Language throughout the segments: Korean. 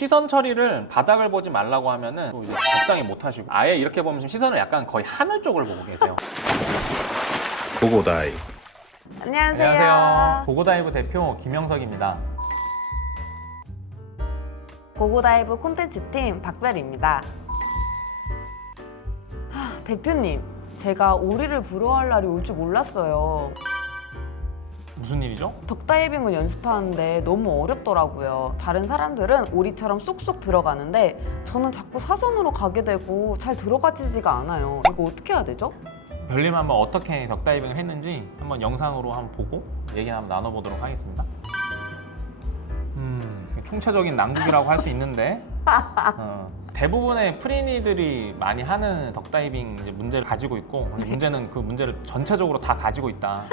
시선 처리를 바닥을 보지 말라고 하면은 또 이제 적당히 못 하시고 아예 이렇게 보면 지금 시선을 약간 거의 하늘 쪽을 보고 계세요. 고고다이. 안녕하세요. 고고다이브 대표 김영석입니다. 고고다이브 콘텐츠 팀 박별입니다. 대표님, 제가 오리를 부러워할 날이 올 줄 몰랐어요. 무슨 일이죠? 덕다이빙을 연습하는데 너무 어렵더라고요. 다른 사람들은 오리처럼 쏙쏙 들어가는데 저는 자꾸 사선으로 가게 되고 잘 들어가지지가 않아요. 이거 어떻게 해야 되죠? 별님 한번 어떻게 덕다이빙을 했는지 한번 영상으로 한번 보고 얘기 한번 나눠보도록 하겠습니다. 총체적인 난국이라고 할 수 있는데 대부분의 프리니들이 많이 하는 덕다이빙 이제 문제를 가지고 있고 문제는 그 문제를 전체적으로 다 가지고 있다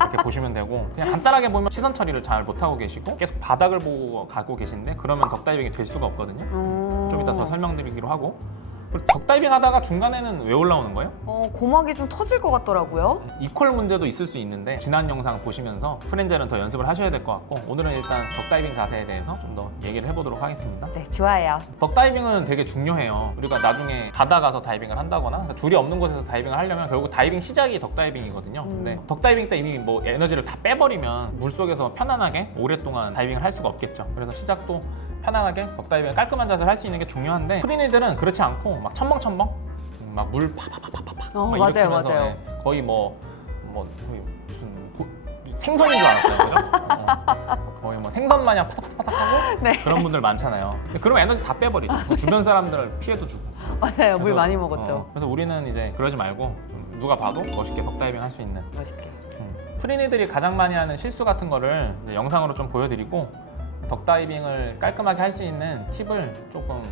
이렇게 보시면 되고, 그냥 간단하게 보면 시선 처리를 잘 못하고 계시고 계속 바닥을 보고 가고 계신데 그러면 덕다이빙이 될 수가 없거든요. 좀 이따 더 설명드리기로 하고. 그리고 덕다이빙 하다가 중간에는 왜 올라오는 거예요? 고막이 좀 터질 것 같더라고요. 이퀄 문제도 있을 수 있는데 지난 영상 보시면서 프렌젤은 더 연습을 하셔야 될 것 같고, 오늘은 일단 덕다이빙 자세에 대해서 좀 더 얘기를 해보도록 하겠습니다. 네, 좋아요. 덕다이빙은 되게 중요해요. 우리가 나중에 바다 가서 다이빙을 한다거나 줄이 없는 곳에서 다이빙을 하려면 결국 다이빙 시작이 덕다이빙이거든요. 근데 덕다이빙 때 이미 뭐 에너지를 다 빼버리면 물속에서 편안하게 오랫동안 다이빙을 할 수가 없겠죠. 그래서 시작도 편안하게 덕다이빙 깔끔한 자세를 할 수 있는 게 중요한데, 프리니들은 그렇지 않고 막 첨벙첨벙 막 물 파파파파파 막 맞아요, 일으키면서 맞아요. 거의 거의 무슨 생선인 줄 알았어요. 그죠? 거의 뭐 생선 마냥 파닥파닥하고 네. 그런 분들 많잖아요. 그러면 에너지 다 빼버리죠. 주변 사람들 피해도 주고. 맞아요. 물 그래서, 많이 먹었죠. 그래서 우리는 이제 그러지 말고 좀 누가 봐도 멋있게 덕다이빙 할 수 있는. 멋있게. 프리니들이 가장 많이 하는 실수 같은 거를 이제 영상으로 좀 보여드리고, 덕다이빙을 깔끔하게 할 수 있는 팁을 조금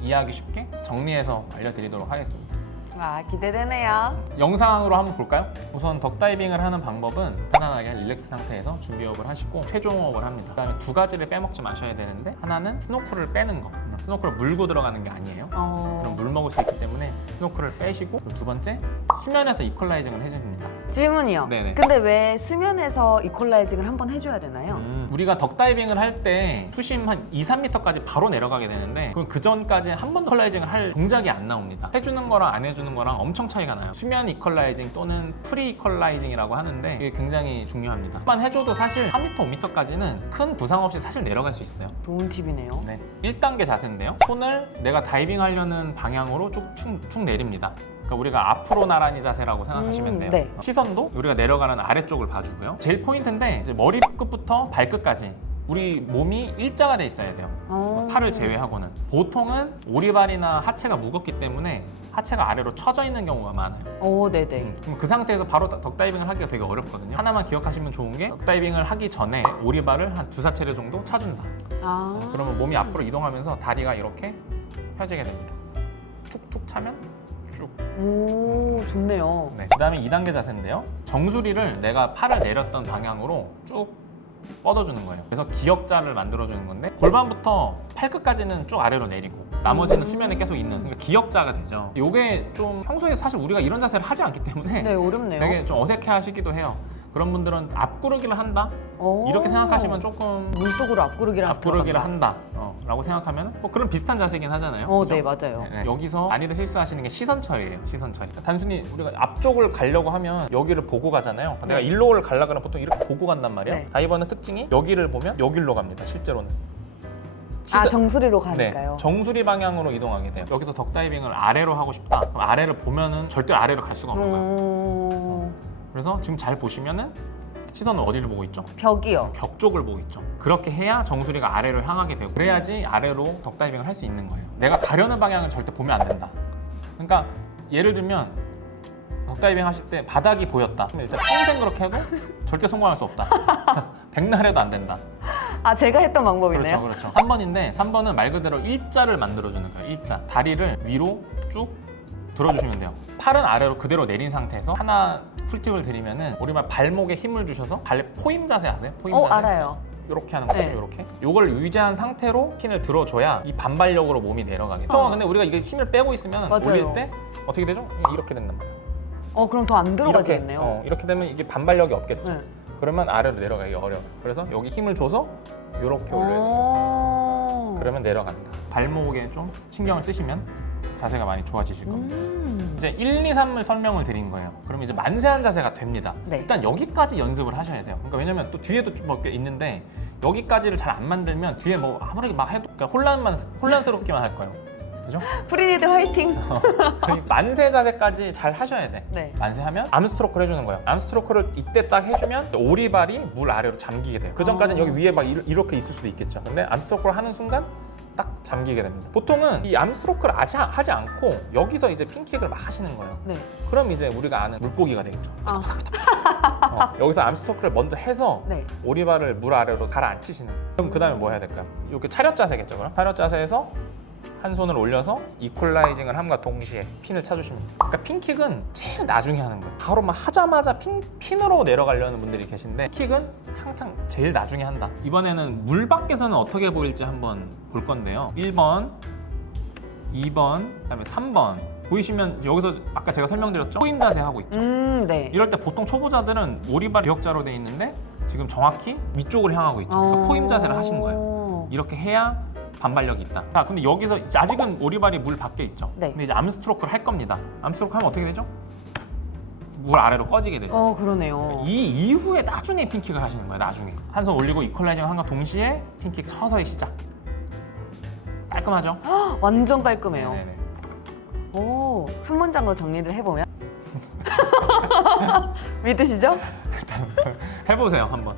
이해하기 쉽게 정리해서 알려드리도록 하겠습니다. 와, 기대되네요. 영상으로 한번 볼까요? 우선 덕다이빙을 하는 방법은 편안하게 릴렉스 상태에서 준비업을 하시고 최종업을 합니다. 그다음에 두 가지를 빼먹지 마셔야 되는데, 하나는 스노클을 빼는 거. 스노클을 물고 들어가는 게 아니에요. 그럼 물 먹을 수 있기 때문에 스노클을 빼시고, 그리고 두 번째, 수면에서 이퀄라이징을 해줍니다. 질문이요. 네네. 근데 왜 수면에서 이퀄라이징을 한번 해줘야 되나요? 우리가 덕다이빙을 할 때 수심 한 2, 3m까지 바로 내려가게 되는데, 그럼 그 전까지 한 번도 이퀄라이징을 할 동작이 안 나옵니다. 해주는 거랑 안 해주는 거랑 엄청 차이가 나요. 수면 이퀄라이징 또는 프리 이퀄라이징이라고 하는데 이게 굉장히 중요합니다. 한번 해줘도 사실 4m, 5m까지는 큰 부상 없이 사실 내려갈 수 있어요. 좋은 팁이네요. 네. 1단계 자세인데요. 손을 내가 다이빙 하려는 방향으로 쭉 내립니다. 그러니까 우리가 앞으로 나란히 자세라고 생각하시면 돼요. 네. 시선도 우리가 내려가는 아래쪽을 봐주고요. 제일 포인트인데, 이제 머리 끝부터 발끝까지 우리 몸이 일자가 돼 있어야 돼요. 팔을 제외하고는. 보통은 오리발이나 하체가 무겁기 때문에 하체가 아래로 처져 있는 경우가 많아요. 네네. 그럼 그 상태에서 바로 덕다이빙을 하기가 되게 어렵거든요. 하나만 기억하시면 좋은 게, 덕다이빙을 하기 전에 오리발을 한 2~4차례 정도 차준다. 그러면 몸이 앞으로 이동하면서 다리가 이렇게 펴지게 됩니다. 툭툭 차면 쭉. 오, 좋네요. 네. 그다음에 2단계 자세인데요. 정수리를 내가 팔을 내렸던 방향으로 쭉 뻗어주는 거예요. 그래서 기역자를 만들어주는 건데, 골반부터 팔끝까지는 쭉 아래로 내리고 나머지는 수면에 계속 있는, 그러니까 기역자가 되죠. 이게 좀 평소에 사실 우리가 이런 자세를 하지 않기 때문에 네, 어렵네요. 되게 좀 어색해 하시기도 해요. 그런 분들은 앞구르기를 한다? 이렇게 생각하시면 조금 물속으로 앞구르기를 앞구르기를 한다 라고 생각하면 뭐 그런 비슷한 자세긴 하잖아요. 그죠? 네, 맞아요. 네. 여기서 많이들 실수하시는 게 시선 처리예요. 시선 처리. 단순히 우리가 앞쪽을 가려고 하면 여기를 보고 가잖아요. 내가 일로를 가려고 하면 보통 이렇게 보고 간단 말이에요. 네. 다이버는 특징이 여기를 보면 여기로 갑니다. 실제로는. 정수리로 가니까요. 네, 정수리 방향으로 이동하게 돼요. 여기서 덕다이빙을 아래로 하고 싶다. 그럼 아래를 보면은 절대 아래로 갈 수가 없는 거예요. 그래서 지금 잘 보시면은 시선은 어디를 보고 있죠? 벽이요. 벽 쪽을 보고 있죠. 그렇게 해야 정수리가 아래로 향하게 되고, 그래야지 아래로 덕다이빙을 할 수 있는 거예요. 내가 가려는 방향을 절대 보면 안 된다. 그러니까 예를 들면 덕다이빙 하실 때 바닥이 보였다. 그럼 일단 평생 그렇게 해도 절대 성공할 수 없다. 백날 해도 안 된다. 제가 했던 방법이네요. 그렇죠. 3번인데 3번은 말 그대로 일자를 만들어주는 거예요. 일자. 다리를 위로 쭉 들어주시면 돼요. 팔은 아래로 그대로 내린 상태에서 하나 꿀팁을 드리면은, 우리말 발목에 힘을 주셔서 포임 자세 아세요? 포임 자세. 알아요. 이렇게 하는 거죠. 네. 이렇게. 요걸 유지한 상태로 힘을 들어줘야 이 반발력으로 몸이 내려가게 돼요. 보통 근데 우리가 이게 힘을 빼고 있으면 맞아요. 올릴 때 어떻게 되죠? 이렇게 된단 말이에요. 그럼 더 안 들어가지겠네요. 이렇게 되면 이게 반발력이 없겠죠. 네. 그러면 아래로 내려가기 어려워요. 그래서 여기 힘을 줘서 이렇게 올려야 돼요. 그러면 내려간다. 발목에 좀 신경을 쓰시면 자세가 많이 좋아지실 겁니다. 이제 1, 2, 3을 설명을 드린 거예요. 그럼 이제 만세한 자세가 됩니다. 네. 일단 여기까지 연습을 하셔야 돼요. 그러니까 왜냐면 또 뒤에도 뭐 있는데 여기까지를 잘 안 만들면 뒤에 뭐 아무리 막 해도 그러니까 혼란스럽기만 할 거예요. 그죠? 프리니들 화이팅! 그러니까 만세 자세까지 잘 하셔야 돼. 네. 만세하면 암스트로크를 해주는 거예요. 암스트로크를 이때 딱 해주면 오리발이 물 아래로 잠기게 돼요. 그 전까지는 여기 위에 막 이렇게 있을 수도 있겠죠. 근데 암스트로크를 하는 순간 딱 잠기게 됩니다. 보통은 이 암스트로크를 하지 않고 여기서 이제 핀킥을 막 하시는 거예요. 네. 그럼 이제 우리가 아는 물고기가 되겠죠. 여기서 암스트로크를 먼저 해서 네. 오리발을 물 아래로 가라앉히시는 거예요. 그럼 그 다음에 뭐 해야 될까요? 이렇게 차렷 자세겠죠. 그럼 차렷 자세에서 한 손을 올려서 이퀄라이징을 함과 동시에 핀을 차주시면 돼요. 그러니까 핀킥은 제일 나중에 하는 거예요. 바로 막 하자마자 핀으로 내려가려는 분들이 계신데 킥은 항상 제일 나중에 한다. 이번에는 물 밖에서는 어떻게 보일지 한번 볼 건데요. 1번, 2번, 그다음에 3번 보이시면 여기서 아까 제가 설명드렸죠? 포임 자세 하고 있죠. 네. 이럴 때 보통 초보자들은 오리발 기역자로 돼 있는데 지금 정확히 위쪽을 향하고 있죠. 그러니까 포임 자세를 하신 거예요. 이렇게 해야 반발력이 있다. 자, 근데 여기서 이제 아직은 오리발이 물 밖에 있죠. 네. 근데 이제 암스트로크를 할 겁니다. 암스트로크 하면 어떻게 되죠? 물 아래로 꺼지게 되죠. 그러네요. 이 이후에 나중에 핀킥을 하시는 거예요. 나중에 한 손 올리고 이퀄라이징 한과 동시에 핀킥 서서히 시작. 깔끔하죠? 완전 깔끔해요. 네네네. 오, 한 문장으로 정리를 해보면 믿으시죠? 해보세요 한번.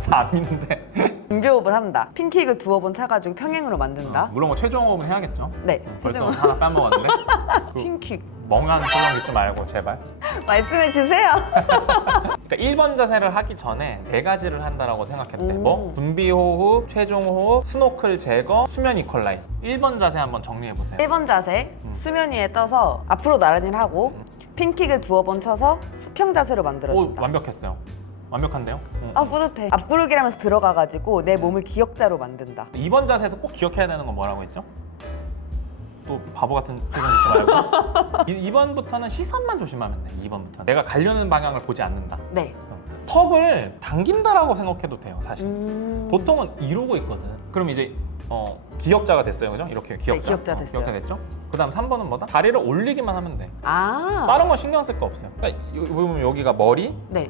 잘 안 믿는데. 준비호흡을 한다. 핀킥을 두어 번 차가지고 평행으로 만든다. 물론 뭐 최종 호흡은 해야겠죠. 네. 벌써 해주면- 하나 빼먹었는데. 그 핀킥. 멍한 표정 짓지 말고 제발. 말씀해 주세요. 그러니까 1번 자세를 하기 전에 4가지를 한다라고 생각해도 돼. 뭐? 준비 호흡, 최종 호흡, 스노클 제거, 수면 이퀄라이즈. 1번 자세 한번 정리해 보세요. 1번 자세, 수면 위에 떠서 앞으로 나란히 하고 핀킥을 두어 번 쳐서 수평 자세로 오, 만들어준다. 완벽했어요. 완벽한데요? 아, 뿌듯해. 앞구르기라면서 들어가가지고 내 몸을 기역자로 만든다. 2번 자세에서 꼭 기억해야 되는 건 뭐라고 했죠? 또 바보 같은 표정 짓지 말고 2번부터는 시선만 조심하면 돼. 2번부터는 내가 가려는 방향을 보지 않는다. 네. 턱을 당긴다라고 생각해도 돼요. 사실 보통은 이러고 있거든. 그럼 이제 기역자가 됐어요, 그죠? 이렇게 기역자. 네, 기역자 됐어요. 기역자 됐죠? 그다음 3번은 뭐다? 다리를 올리기만 하면 돼. 아. 다른 건 신경 쓸 거 없어요. 그러니까 보면 여기가 머리, 네.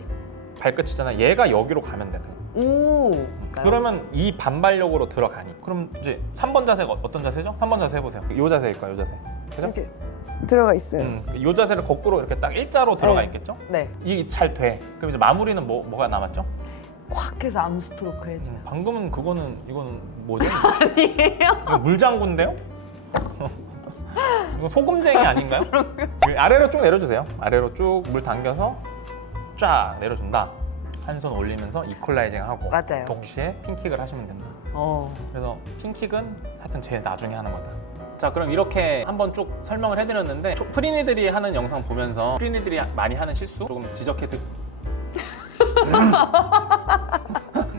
발끝이잖아. 얘가 여기로 가면 돼. 그냥. 오. 그러면 이 반발력으로 들어가니. 그럼 이제 3번 자세가 어떤 자세죠? 3번 자세 해보세요. 요 자세일 거야, 요 자세. 그죠? 이렇게 들어가 있어요. 요 자세를 거꾸로 이렇게 딱 일자로 들어가 네. 있겠죠? 네. 이게 잘 돼. 그럼 이제 마무리는 뭐가 남았죠? 확 해서 암스트로크 해줘요. 방금은 이거는 뭐죠? 아니에요? 이거 물장구인데요? 이거 소금쟁이 아닌가요? 아래로 쭉 내려주세요. 아래로 쭉 물 당겨서 쫙 내려준다. 한 손 올리면서 이퀄라이징 하고 맞아요. 동시에 핀킥을 하시면 된다. 어. 그래서 핀킥은 사실은 제일 나중에 하는 거다. 자, 그럼 이렇게 한번 쭉 설명을 해드렸는데 프리니들이 하는 영상 보면서 프리니들이 많이 하는 실수 조금 지적해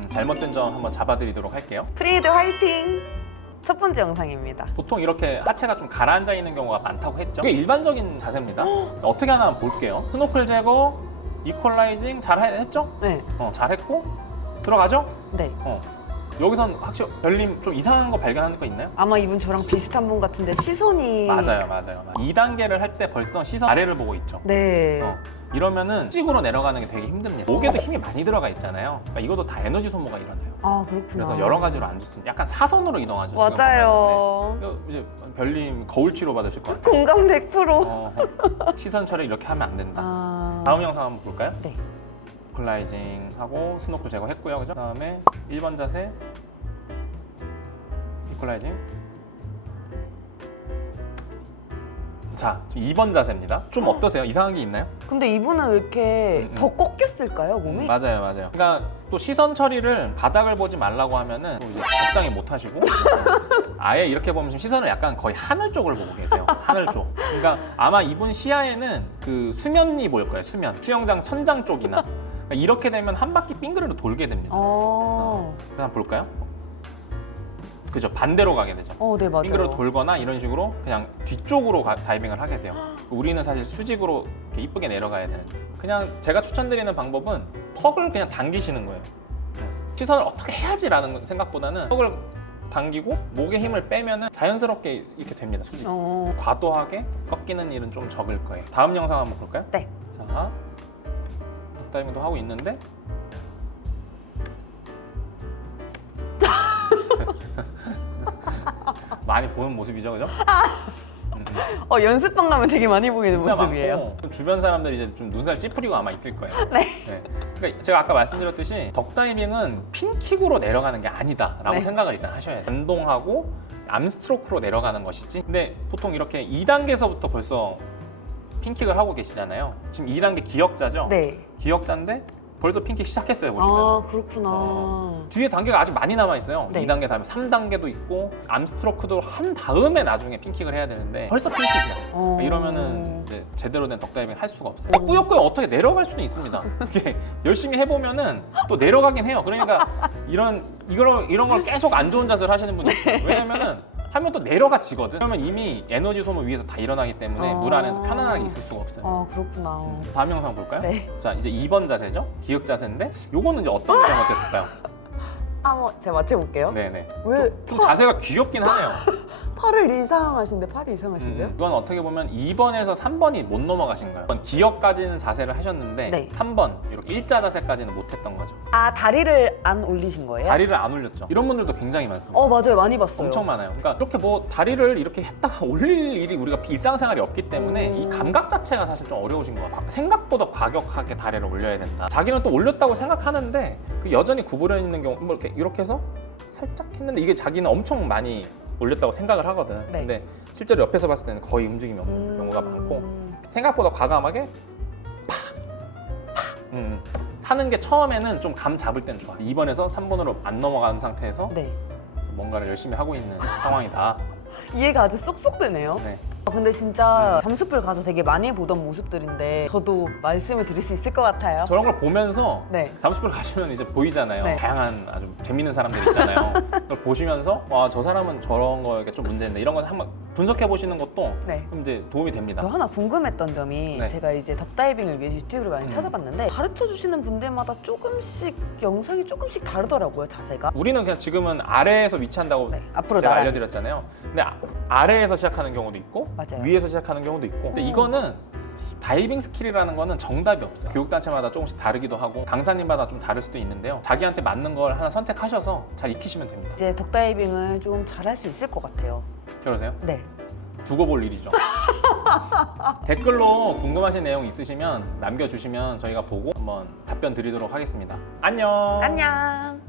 잘못된 점 한번 잡아드리도록 할게요. 프리니들 화이팅! 첫 번째 영상입니다. 보통 이렇게 하체가 좀 가라앉아 있는 경우가 많다고 했죠. 이게 일반적인 자세입니다. 어떻게 하나 한번 볼게요. 스노클 제거, 이퀄라이징 잘 했죠? 네. 잘했고 들어가죠? 네. 여기선 확실히 별님 좀 이상한 거 발견하는 거 있나요? 아마 이분 저랑 비슷한 분 같은데 시선이 맞아요. 2단계를 할 때 벌써 시선 아래를 보고 있죠. 네. 이러면은 찍으로 내려가는 게 되게 힘듭니다. 목에도 힘이 많이 들어가 있잖아요. 그러니까 이것도 다 에너지 소모가 일어나요. 아, 그렇구나. 그래서 여러 가지로 안 좋습니다. 약간 사선으로 이동하죠. 지금 맞아요. 보면은. 이거 이제 별님 거울 치료 받으실 것 같아요. 공감 100%. 시선 처리 이렇게 하면 안 된다. 아. 다음 영상 한번 볼까요? 네. 이퀄라이징 하고 스노클 제거했고요. 그죠? 그다음에 1번 자세 이퀄라이징. 자, 2번 자세입니다. 좀 어떠세요? 이상한 게 있나요? 근데 이분은 왜 이렇게 더 꺾였을까요, 몸이? 맞아요. 그러니까 또 시선 처리를 바닥을 보지 말라고 하면은 또 이제 적당히 못 하시고 아예 이렇게 보면 지금 시선을 약간 거의 하늘 쪽을 보고 계세요. 하늘 쪽. 그러니까 아마 이분 시야에는 그 수면이 보일 거예요. 수영장 선장 쪽이나. 그러니까 이렇게 되면 한 바퀴 빙그르르 돌게 됩니다. 그래서 한번 볼까요? 그죠, 반대로 가게 되죠. 네, 맞아요. 빙그르르 돌거나 이런 식으로 그냥 뒤쪽으로 다이빙을 하게 돼요. 우리는 사실 수직으로 이렇게 이쁘게 내려가야 되는. 그냥 제가 추천드리는 방법은 턱을 그냥 당기시는 거예요. 시선을 어떻게 해야지라는 생각보다는 턱을 당기고 목에 힘을 빼면은 자연스럽게 이렇게 됩니다. 수직. 과도하게 꺾이는 일은 좀 적을 거예요. 다음 영상 한번 볼까요? 네. 자, 덕다이빙도 하고 있는데 많이 보는 모습이죠, 그죠? 연습방 가면 되게 많이 보이는 진짜 모습이에요. 많고 주변 사람들이 이제 좀 눈살 찌푸리고 아마 있을 거예요. 네. 그러니까 제가 아까 말씀드렸듯이 덕다이빙은 핀킥으로 내려가는 게 아니다라고 네. 생각을 일단 하셔야 돼요. 반동하고 암스트로크로 내려가는 것이지. 근데 보통 이렇게 2단계에서부터 벌써 핀킥을 하고 계시잖아요. 지금 2단계 기역자죠? 네. 기역자인데 벌써 핀킥 시작했어요, 보시면. 아, 그렇구나. 뒤에 단계가 아직 많이 남아 있어요. 네. 2단계 다음에 3단계도 있고 암스트로크도 한 다음에 나중에 핀킥을 해야 되는데 벌써 핀킥이야. 이러면은 이제 제대로 된 덕다이빙 할 수가 없어요. 꾸역꾸역 어떻게 내려갈 수는 있습니다. 이게 열심히 해보면은 또 내려가긴 해요. 그러니까 이런 걸 계속 안 좋은 자세를 하시는 분이 있어요. 왜냐면은 하면 또 내려가지거든. 그러면 이미 에너지 소모 위에서 다 일어나기 때문에 물 안에서 편안하게 있을 수가 없어요. 아, 그렇구나. 다음 영상 볼까요? 네. 자, 이제 2번 자세죠? 기역 자세인데 요거는 이제 어떤 게 잘못됐을까요? 제가 맞춰볼게요. 네네. 왜 좀 자세가 귀엽긴 하네요. 팔을 이상하신데 팔이 이상하신데요? 이건 어떻게 보면 2번에서 3번이 못 넘어가신 거예요. 이번 기역까지는 자세를 하셨는데 네. 3번 이렇게 일자 자세까지는 못했던 거죠. 아, 다리를 안 올리신 거예요? 다리를 안 올렸죠. 이런 분들도 굉장히 많습니다. 맞아요. 많이 봤어요. 엄청 많아요. 그러니까 이렇게 뭐 다리를 이렇게 했다가 올릴 일이 우리가 일상생활이 없기 때문에 이 감각 자체가 사실 좀 어려우신 것 같아요. 생각보다 과격하게 다리를 올려야 된다. 자기는 또 올렸다고 생각하는데 그 여전히 구부려 있는 경우 뭐 이렇게 해서 살짝 했는데 이게 자기는 엄청 많이 올렸다고 생각을 하거든. 네. 근데 실제로 옆에서 봤을 때는 거의 움직임이 없는 경우가 많고 생각보다 과감하게 팍 하는 게 처음에는 좀 감 잡을 때는 좋아. 2번에서 3번으로 안 넘어가는 상태에서 네. 뭔가를 열심히 하고 있는 상황이다. 이해가 아주 쏙쏙 되네요. 네. 근데 진짜 잠수풀 가서 되게 많이 보던 모습들인데 저도 말씀을 드릴 수 있을 것 같아요. 저런 걸 보면서 네. 잠수풀 가시면 이제 보이잖아요. 네. 다양한 아주 재밌는 사람들 있잖아요. 그걸 보시면서 와, 저 사람은 저런 거에 좀 문제인데 이런 거 한번 분석해 보시는 것도 네. 좀 이제 도움이 됩니다. 저 하나 궁금했던 점이 네. 제가 이제 덕다이빙을 위해 유튜브를 많이 찾아봤는데 가르쳐 주시는 분들마다 조금씩 영상이 조금씩 다르더라고요, 자세가. 우리는 그냥 지금은 아래에서 위치한다고 네, 앞으로 제가 나가. 알려드렸잖아요. 근데 아래에서 시작하는 경우도 있고 맞아요. 위에서 시작하는 경우도 있고 근데 이거는 다이빙 스킬이라는 거는 정답이 없어요. 교육단체마다 조금씩 다르기도 하고 강사님마다 좀 다를 수도 있는데요. 자기한테 맞는 걸 하나 선택하셔서 잘 익히시면 됩니다. 이제 덕다이빙을 좀 잘할 수 있을 것 같아요. 그러세요? 네. 두고 볼 일이죠. 댓글로 궁금하신 내용 있으시면 남겨주시면 저희가 보고 한번 답변 드리도록 하겠습니다. 안녕. 안녕.